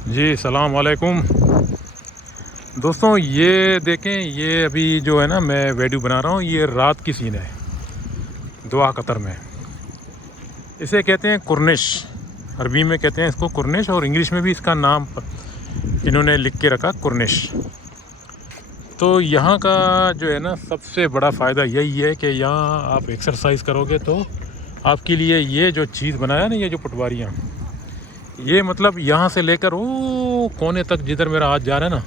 जी सलाम वालेकुम दोस्तों। ये देखें, ये अभी जो है ना मैं वीडियो बना रहा हूँ, ये रात की सीन है दोहा कतर में। इसे कहते हैं कुर्निश, अरबी में कहते हैं इसको कुर्निश, और इंग्लिश में भी इसका नाम इन्होंने लिख के रखा कुर्निश। तो यहाँ का जो है ना सबसे बड़ा फ़ायदा यही है कि यहाँ आप एक्सरसाइज करोगे तो आपके लिए ये जो चीज़ बनाया ना, ये जो पटवारियाँ, ये मतलब यहाँ से लेकर वो कोने तक जिधर मेरा हाथ जा रहा है ना,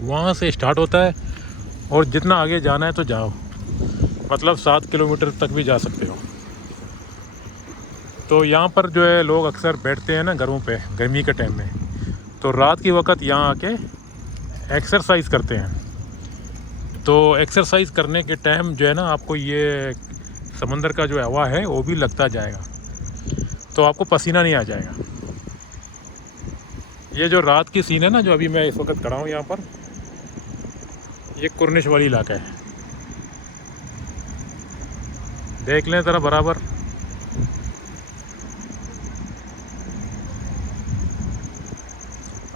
वहाँ से स्टार्ट होता है और जितना आगे जाना है तो जाओ, मतलब 7 किलोमीटर तक भी जा सकते हो। तो यहाँ पर जो है लोग अक्सर बैठते हैं ना घरों पे गर्मी के टाइम में, तो रात की वक्त यहाँ आके एक्सरसाइज करते हैं। तो एक्सरसाइज करने के टाइम जो है ना आपको ये समंदर का जो हवा है वो भी लगता जाएगा, तो आपको पसीना नहीं आ जाएगा। ये जो रात की सीन है ना, जो अभी मैं इस वक्त खड़ा हूँ यहाँ पर, ये कुर्निश वाली इलाका है। देख लें ज़रा बराबर।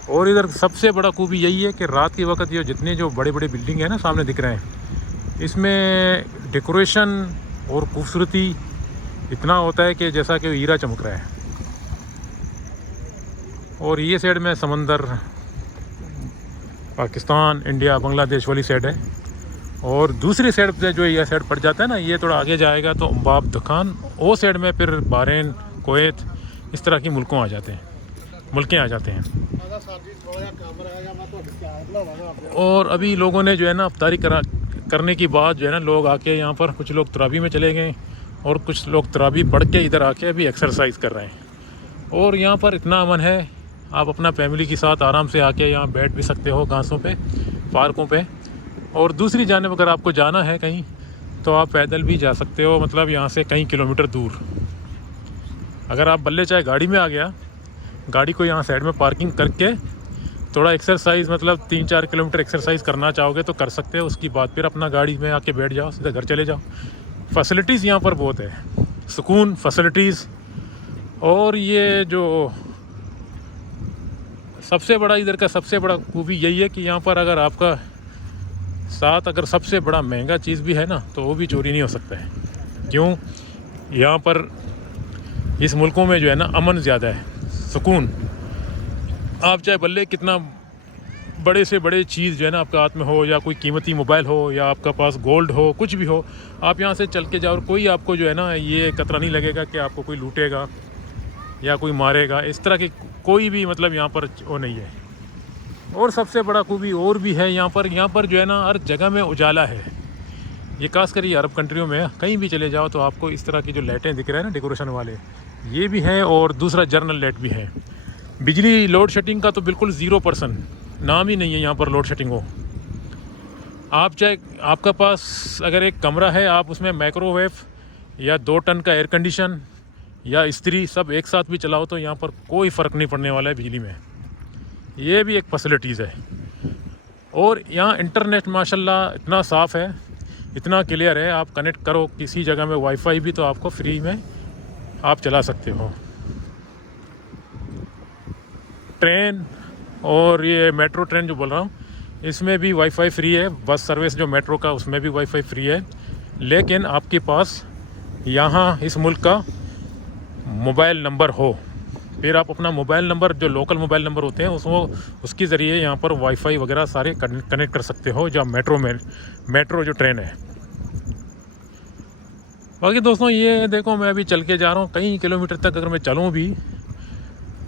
और इधर सबसे बड़ा खूबी यही है कि रात के वक्त ये जितने जो बड़े बड़े बिल्डिंग है ना सामने दिख रहे हैं, इसमें डेकोरेशन और खूबसूरती इतना होता है कि जैसा कि हीरा चमक रहा है। और ये साइड में समंदर पाकिस्तान, इंडिया, बांग्लादेश वाली साइड है। और दूसरी साइड पे जो ये साइड पड़ जाता है ना, ये थोड़ा आगे जाएगा तो बाब दखान, वो साइड में फिर बहरीन, कुवैत, इस तरह की मुल्कें आ जाते हैं। और अभी लोगों ने जो है ना अफ्तारी करने की बाद जो है ना लोग आके यहाँ पर, कुछ लोग तरावी में चले गए और कुछ लोग तरावी पढ़ के इधर आके अभी एक्सरसाइज कर रहे हैं। और यहाँ पर इतना अमन है, आप अपना फैमिली के साथ आराम से आके यहाँ बैठ भी सकते हो घासों पे, पार्कों पे। और दूसरी जानिब अगर आपको जाना है कहीं तो आप पैदल भी जा सकते हो, मतलब यहाँ से कई किलोमीटर दूर। अगर आप बल्ले चाहे गाड़ी में आ गया, गाड़ी को यहाँ साइड में पार्किंग करके थोड़ा एक्सरसाइज, मतलब 3-4 किलोमीटर एक्सरसाइज करना चाहोगे तो कर सकते हो। उसके बाद फिर अपना गाड़ी में आके बैठ जाओ, सीधा घर चले जाओ। फैसिलिटीज़ यहाँ पर बहुत है, सुकून, फैसिलिटीज़। और ये जो सबसे बड़ा इधर का सबसे बड़ा खूबी यही है कि यहाँ पर अगर आपका साथ अगर सबसे बड़ा महंगा चीज़ भी है ना, तो वो भी चोरी नहीं हो सकता है। क्यों? यहाँ पर इस मुल्कों में जो है ना अमन ज़्यादा है, सुकून। आप चाहे बल्ले कितना बड़े से बड़े चीज़ जो है ना आपके हाथ में हो, या कोई कीमती मोबाइल हो, या आपका पास गोल्ड हो, कुछ भी हो, आप यहाँ से चल के जाओ और कोई आपको जो है ना ये खतरा नहीं लगेगा कि आपको कोई लूटेगा या कोई मारेगा। इस तरह की कोई भी मतलब यहाँ पर वो नहीं है। और सबसे बड़ा खूबी और भी है यहाँ पर जो है ना हर जगह में उजाला है। ये खासकर ये अरब कंट्रियों में कहीं भी चले जाओ तो आपको इस तरह की जो लाइटें दिख रहे हैं ना डेकोरेशन वाले, ये भी हैं। और दूसरा जर्नल लाइट भी है। बिजली लोड शेडिंग का तो बिल्कुल 0% नाम ही नहीं है यहाँ पर लोड शेडिंग हो। आप चाहे आपका पास अगर एक कमरा है, आप उसमें माइक्रोवेव या 2 टन का एयर कंडीशन या इस्त्री सब एक साथ भी चलाओ तो यहाँ पर कोई फ़र्क नहीं पड़ने वाला है बिजली में। ये भी एक फैसिलिटीज़ है। और यहाँ इंटरनेट माशाल्लाह इतना साफ़ है, इतना क्लियर है। आप कनेक्ट करो किसी जगह में वाईफाई भी तो आपको फ्री में आप चला सकते हो। ट्रेन और ये मेट्रो ट्रेन जो बोल रहा हूँ, इसमें भी वाईफाई फ्री है। बस सर्विस जो मेट्रो का, उसमें भी वाईफाई फ्री है। लेकिन आपके पास यहाँ इस मुल्क का मोबाइल नंबर हो, फिर आप अपना मोबाइल नंबर, जो लोकल मोबाइल नंबर होते हैं, उसके ज़रिए यहाँ पर वाईफाई वगैरह सारे कनेक्ट कर सकते हो, जहाँ मेट्रो जो ट्रेन है। बाकी दोस्तों ये देखो, मैं अभी चल के जा रहा हूँ कई किलोमीटर तक। अगर मैं चलूँ भी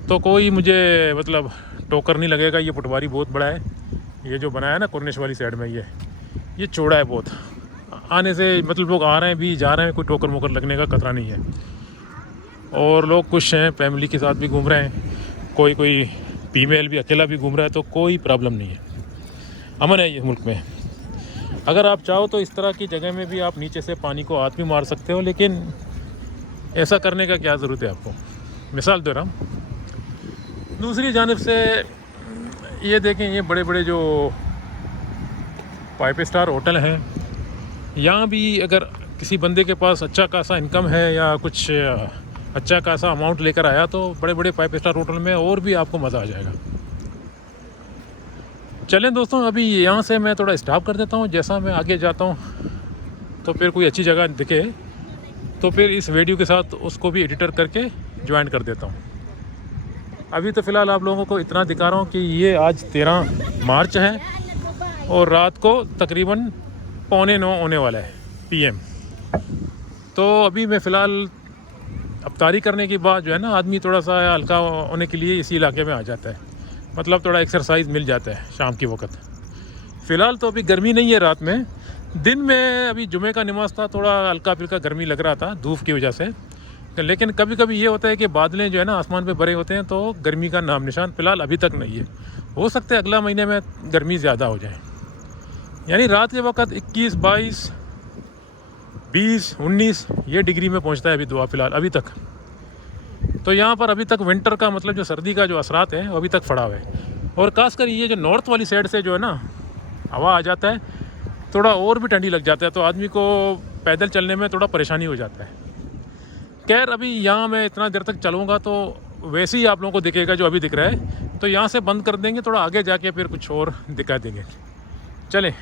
तो कोई मुझे मतलब टोकर नहीं लगेगा। ये पटवारी बहुत बड़ा है, ये जो बनाया है ना कुर्निश वाली साइड में, ये चौड़ा है बहुत। आने से मतलब लोग आ रहे हैं भी, जा रहे हैं, कोई टोकर मोकर लगने का खतरा नहीं है। और लोग खुश हैं, फैमिली के साथ भी घूम रहे हैं, कोई फीमेल भी अकेला भी घूम रहा है, तो कोई प्रॉब्लम नहीं है, अमन है ये मुल्क में। अगर आप चाहो तो इस तरह की जगह में भी आप नीचे से पानी को हाथ भी मार सकते हो, लेकिन ऐसा करने का क्या ज़रूरत है आपको। मिसाल दे रहा हूँ। दूसरी जानिब से ये देखें, ये बड़े बड़े जो 5 स्टार होटल हैं, यहाँ भी अगर किसी बंदे के पास अच्छा खासा इनकम है या कुछ अच्छा खासा अमाउंट लेकर आया तो बड़े बड़े 5 स्टार होटल में और भी आपको मज़ा आ जाएगा। चलें दोस्तों, अभी यहाँ से मैं थोड़ा स्टॉप कर देता हूँ। जैसा मैं आगे जाता हूँ तो फिर कोई अच्छी जगह दिखे तो फिर इस वीडियो के साथ उसको भी एडिटर करके ज्वाइन कर देता हूँ। अभी तो फ़िलहाल आप लोगों को इतना दिखा रहा हूँ कि ये आज 13 मार्च है और रात को तकरीबन 8:45 होने वाला है PM। तो अभी मैं फ़िलहाल अफ्तारी करने के बाद जो है ना, आदमी थोड़ा सा हल्का होने के लिए इसी इलाके में आ जाता है, मतलब थोड़ा एक्सरसाइज मिल जाता है शाम के वक्त। फ़िलहाल तो अभी गर्मी नहीं है रात में, दिन में अभी जुमे का नमाज था, थोड़ा हल्का फुल्का गर्मी लग रहा था धूप की वजह से। लेकिन कभी कभी ये होता है कि बादलें जो है ना आसमान पे भरे होते हैं तो गर्मी का नाम निशान फ़िलहाल अभी तक नहीं है। हो सकता है अगला महीने में गर्मी ज़्यादा हो जाए, यानी रात के वक्त 21, 22, 20, 19 ये डिग्री में पहुंचता है अभी दुआ फ़िलहाल अभी तक। तो यहाँ पर अभी तक विंटर का मतलब जो सर्दी का जो असरात है वो अभी तक पड़ा हुआ है। और ख़ासकर ये जो नॉर्थ वाली साइड से जो है ना हवा आ जाता है, थोड़ा और भी ठंडी लग जाता है, तो आदमी को पैदल चलने में थोड़ा परेशानी हो जाता है। खैर अभी यहाँ मैं इतना देर तक चलूँगा तो वैसे ही आप लोगों को दिखेगा जो अभी दिख रहा है, तो यहाँ से बंद कर देंगे, थोड़ा आगे जाके फिर कुछ और दिखा देंगे। चलें।